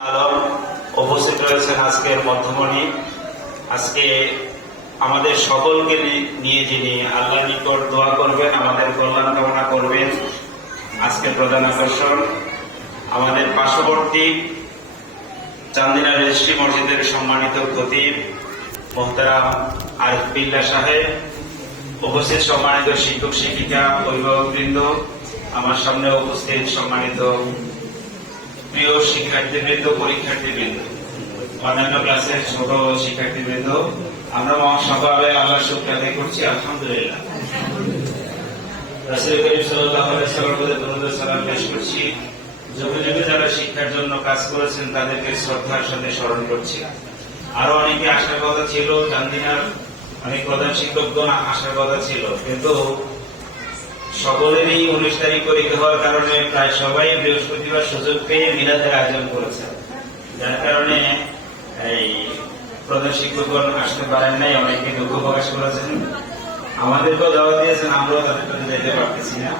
আলম উপস্থিত রয়েছেন আজকের মধ্যমণি। আজকে আমাদের সকলকে নিয়ে যিনি আল্লাহর নিকট দোয়া করবেন, আমাদের কল্যাণ কামনা করবেন, আজকের প্রধান আকর্ষণ আমাদের পার্শ্ববর্তী চান্দিনা রেজিস্ট্রি মসজিদের সম্মানিত খতিব মোহতারাম আরিফ বিল্লাহ সাহেব, উপস্থিত সম্মানিত শিক্ষক শিক্ষিকা অভিভাবকবৃন্দ, আমার সামনে উপস্থিত সম্মানিত প্রিয় শিক্ষার্থীবৃন্দ, পরীক্ষার্থীবৃন্দ, অন্যান্য ক্লাসের ছোট শিক্ষার্থীবৃন্দ, আমরা সকালে আল্লাহর শুকর আদায় করছি আলহামদুলিল্লাহ। রাসূল করিম সাল্লাল্লাহু আলাইহি ওয়াসাল্লামের সালাম পেশ করছি। যুগে যুগে যারা শিক্ষার জন্য কাজ করেছেন তাদেরকে শ্রদ্ধার সাথে স্মরণ করছি। আরো অনেকে আসার কথা ছিল, চান্দিনার অনেক প্রধান শিক্ষকগণ আসার কথা ছিল, কিন্তু সকলেরই 19 তারিখ পরীক্ষা হওয়ার কারণে প্রায় সবাই বৃহস্পতিবার সুযোগ পেয়ে মিলাদের আয়োজন করেছেন, যার কারণে এই প্রধান শিক্ষকগণ আসতে পারেন নাই, অনেকে দুঃখ প্রকাশ করেছেন, আমাদেরকেও দাওয়াত দিয়েছেন, আমরাও তাদের কাছে যেতে পারতেছি না।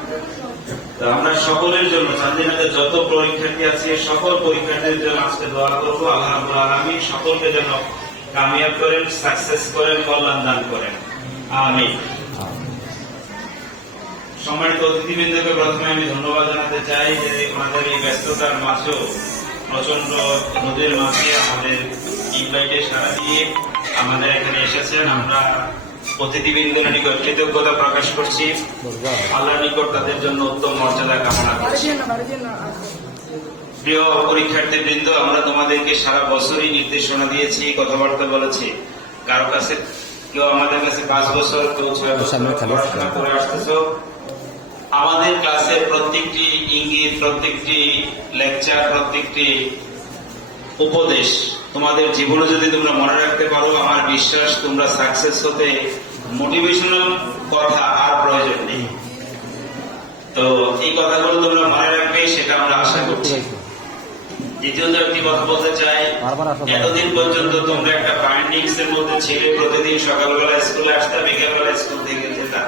তো আমরা সকলের জন্য, চান্দিনাতে যত পরীক্ষার্থী আছে সকল পরীক্ষার্থীদের জন্য আজকে দোয়া করবো, আল্লাহ রাব্বুল আলামিন সকলকে যেন কামিয়াব করেন, সাকসেস করেন, কল্যাণ দান করেন, আমিন। সম্মানিত অতিথিবৃন্দকে প্রথমে আমি ধন্যবাদ জানাতে চাই যে আমাদের এই ব্যস্ততার মাঝেও প্রচন্ড রোদের মাঝে আমাদের ইনভাইটে সাড়া দিয়ে আমাদের এখানে এসেছেন। আমরা অতিথিবৃন্দের নিকট কৃতজ্ঞতা প্রকাশ করছি, আল্লাহর নিকট তাদের জন্য উত্তম মর্যাদা কামনা করছি। প্রিয় পরীক্ষার্থীবৃন্দ, আমরা তোমাদেরকে সারা বছরই নির্দেশনা দিয়েছি, কথাবার্তা বলেছি। কারো কাছে কেউ আমাদের কাছে 5 বছর, কেউ 6 বছর পড়াশোনা করে আসতেছ। আমাদের ক্লাসের প্রত্যেকটি ইঙ্গিত, প্রত্যেকটি লেকচার, প্রত্যেকটি উপদেশ তোমাদের জীবনে যদি তোমরা মনে রাখতে পারো, আমার বিশ্বাস তোমরা সাকসেস হতে মোটিভেশনাল কথা আর প্রয়োজন নেই। তো এই কথাগুলো তোমরা মনে রাখবে, সেটা আমরা আশা করছি। দ্বিতীয়ত একটি কথা বলতে চাই, এতদিন পর্যন্ত তোমরা একটা বাইন্ডিংস এর মধ্যে ছিলে, প্রতিদিন সকালবেলা স্কুলে আসতে, বিকেলবেলা স্কুল থেকে যেতা,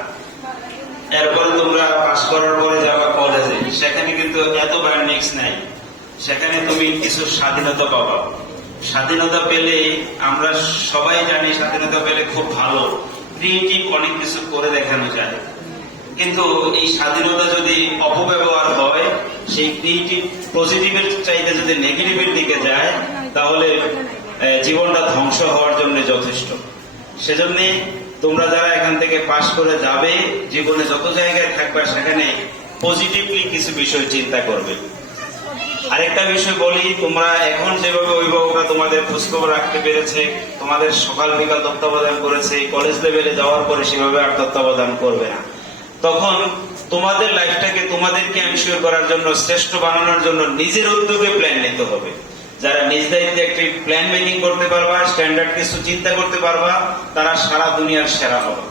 এরপরে তোমরা পাস করার পরে যাবা কলেজে, সেখানে কিন্তু এত বাইন্ডিংস নাই, সেখানে তুমি কিছু স্বাধীনতা পাবা। স্বাধীনতা পেলে আমরা সবাই জানি, স্বাধীনতা পেলে খুব ভালো, ক্রিয়েটিভ অনেক কিছু করে দেখানো যায়। কিন্তু এই স্বাধীনতা যদি অপব্যবহার হয়, সেই ক্রিয়েটিভ পজিটিভের চাইতে যদি নেগেটিভের দিকে যায়, তাহলে জীবনটা ধ্বংস হওয়ার জন্য যথেষ্ট। সেজন্য তোমরা যারা এখান থেকে পাশ করে যাবে, জীবনে যত জায়গায় থাকবে সেখানে পজিটিভলি কিছু বিষয় চিন্তা করবে। আরেকটা বিষয় বলি, তোমরা এখন যেভাবে অভিভাবকরা তোমাদের খোঁজখবর রাখতে পেরেছে, তোমাদের সকাল বিকাল তত্ত্বাবধান করেছে, কলেজ লেভেলে যাওয়ার পরে সেভাবে আর তত্ত্বাবধান করবে না। তখন তোমাদের লাইফটাকে তোমাদেরকে এনশিওর করার জন্য, শ্রেষ্ঠ বানানোর জন্য নিজের উদ্যোগে প্ল্যান নিতে হবে। যারা নিজ দায়িত্বে একটি প্ল্যান মেকিং করতে পারবা, স্ট্যান্ডার্ড কিছু চিন্তা করতে পারবা, তারা সারা দুনিয়ার সেরা হবে।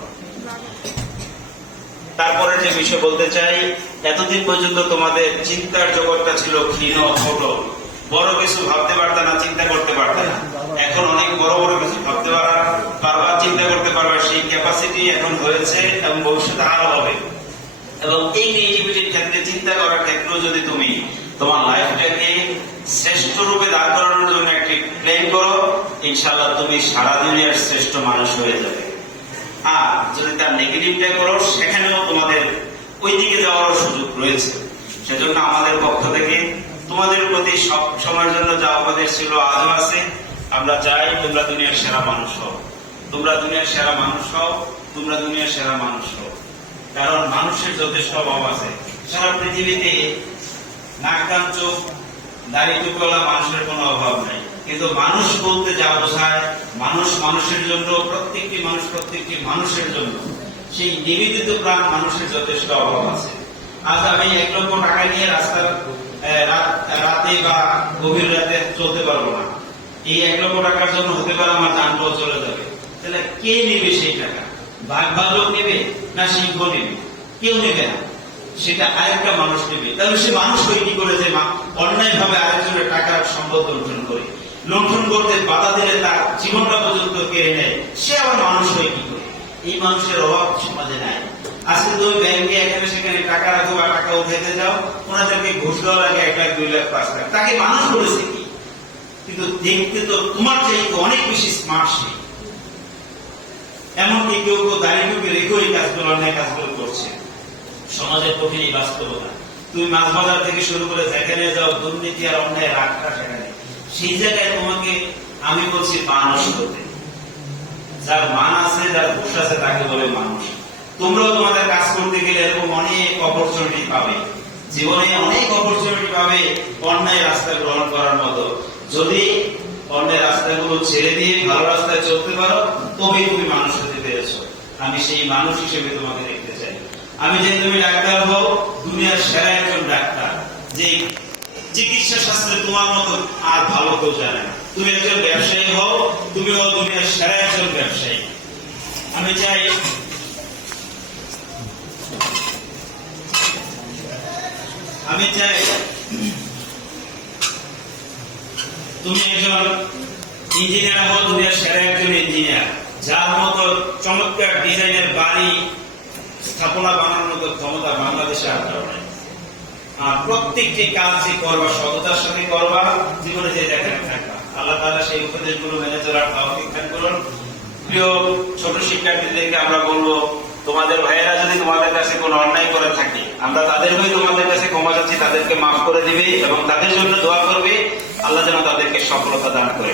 তারপরে যে বিষয় বলতে চাই, এতদিন পর্যন্ত তোমাদের চিন্তার জগৎটা ছিল ক্ষীণ, ছোট, বড় কিছু ভাবতে পারতা না, চিন্তা করতে পারতা না। এখন অনেক বড় বড় কিছু ভাবতে পারবা, চিন্তা করতে পারবা, সেই ক্যাপাসিটি এখন হয়েছে এবং ভবিষ্যতে আরো হবে। এবং এই ক্রিয়েটিভিটির ক্ষেত্রে, চিন্তা করার ক্ষেত্রেও যদি তুমি তোমার লাইফটাকে শ্রেষ্ঠ রূপে দাঁড় করানোর জন্য একটি প্ল্যান করো, ইনশাআল্লাহ তুমি সারা দুনিয়ার শ্রেষ্ঠ মানুষ হয়ে যাবে। আর যদি তার নেগেটিভটা করো, সেখানেও তোমাদের ওই দিকে যাওয়ারও সুযোগ রয়েছে। সেজন্য আমাদের পক্ষ থেকে তোমাদের প্রতি সব সময়ের জন্য যা উপদেশ ছিল, আজও আছে, আমরা চাই তোমরা দুনিয়ার সেরা মানুষ হও, তোমরা দুনিয়ার সেরা মানুষ হও, তোমরা দুনিয়ার সেরা মানুষ হও। কারণ মানুষের যথেষ্ট অভাব আছে সারা পৃথিবীতে, নাক কান চোখ দাড়ি টুপিওয়ালা মানুষের কোনো অভাব নাই। কিন্তু মানুষ বলতে যা বোঝায়, মানুষ মানুষের জন্য, প্রত্যেকটি মানুষ প্রত্যেকটি মানুষের জন্য, সেই নিবেদিত প্রাণ মানুষের যথেষ্ট অভাব আছে। আজ আমি 1 লক্ষ টাকা নিয়ে রাস্তার রাতে বা গভীর রাতে চলতে পারবো না। এই 1 লক্ষ টাকার জন্য হতে পারে আমার যানবাহন চলে যাবে। তাহলে কে নেবে সেই টাকা? বাঘ ভাল্লুক নেবে না সিংহ নেবে? কেউ নেবে না, সেটা আরেকটা মানুষ নেবে। তাহলে সে মানুষ হয়ে কি করে যে অন্যায় ভাবে আরেকজনের টাকার সম্পদ লুণ্ঠন করে, লুণ্ঠন করতে বাধা দিলে তার জীবনটা পর্যন্ত কেড়ে নেয়, সে আবার মানুষ হয়ে কি করে? এই মানুষের অভাব সমাজে নাই। আজকে তুমি ব্যাংকে এখানে সেখানে টাকা রাখো বা টাকা উঠাইতে যাও, ওনাদেরকে ঘুষ দেওয়া লাগে 1 লাখ, 2 লাখ, 5 লাখ। তাকে মানুষ বলেছে কি? কিন্তু দেখতে তো তোমার চাইতে অনেক বেশি স্মার্ট সে। এমনকি কেউ কেউ দাঁড়িয়ে রেখেও এই কাজগুলো, অন্যায় কাজগুলো করছে। সমাজের কঠিন এই বাস্তবতা। তুমি মাছ বাজার থেকে শুরু করে যেখানে যাও, দুর্নীতি আর অন্যায় রাখা সেখানে, সেই জায়গায় তোমাকে আমি বলছি মানুষ হতে। যার মান আছে, যার ঘুষ আছে, তাকে বলে মানুষ। তোমরাও তোমাদের কাজ করতে গেলে এরকম অনেক অপরচুনিটি পাবে, জীবনে অনেক অপরচুনিটি পাবে অন্যায় রাস্তা গ্রহণ করার মতো। যদি অন্যায় রাস্তাগুলো ছেড়ে দিয়ে ভালো রাস্তায় চলতে পারো, তবেই তুমি মানুষ হতে পেরেছ। আমি সেই মানুষ হিসেবে তোমাকে দেখতে চাই। আমি যে তুমি ডাক্তার হও, দুনিয়ার সেরা একজন ডাক্তার, যে চিকিৎসা শাস্ত্রে তোমার মতো আর ভালো কেউ জানে না। তুমি একজন ব্যবসায়ী হও, তুমিও দুনিয়ার সেরা একজন ব্যবসায়ী। আমি চাই তুমি একজন ইঞ্জিনিয়ার হও, দুনিয়ার সেরা একজন ইঞ্জিনিয়ার, যার মতো চমৎকার ডিজাইনের বাড়ি স্থাপনা বানানোর মতো ক্ষমতা বাংলাদেশে আর কারো নাই। আর প্রত্যেকটি কাজ যে করবা, সততার সাথে করবা, জীবনে যে দেখাতে থাকবা। আল্লাহ তাআলা সেই উপদেশগুলো মেনে চলার তৌফিক দান করুন। প্রিয় ছোট শিক্ষার্থীদেরকে আমরা বলবো, তোমাদের ভাইয়েরা যদি তোমাদের কাছে কোনো অন্যায় করে থাকে, আমরা তাদের হয়ে তোমাদের কাছে ক্ষমা চাচ্ছি, তাদেরকে মাফ করে দিবে এবং তাদের জন্য দোয়া করবে, আল্লাহ যেন তাদেরকে সফলতা দান করে।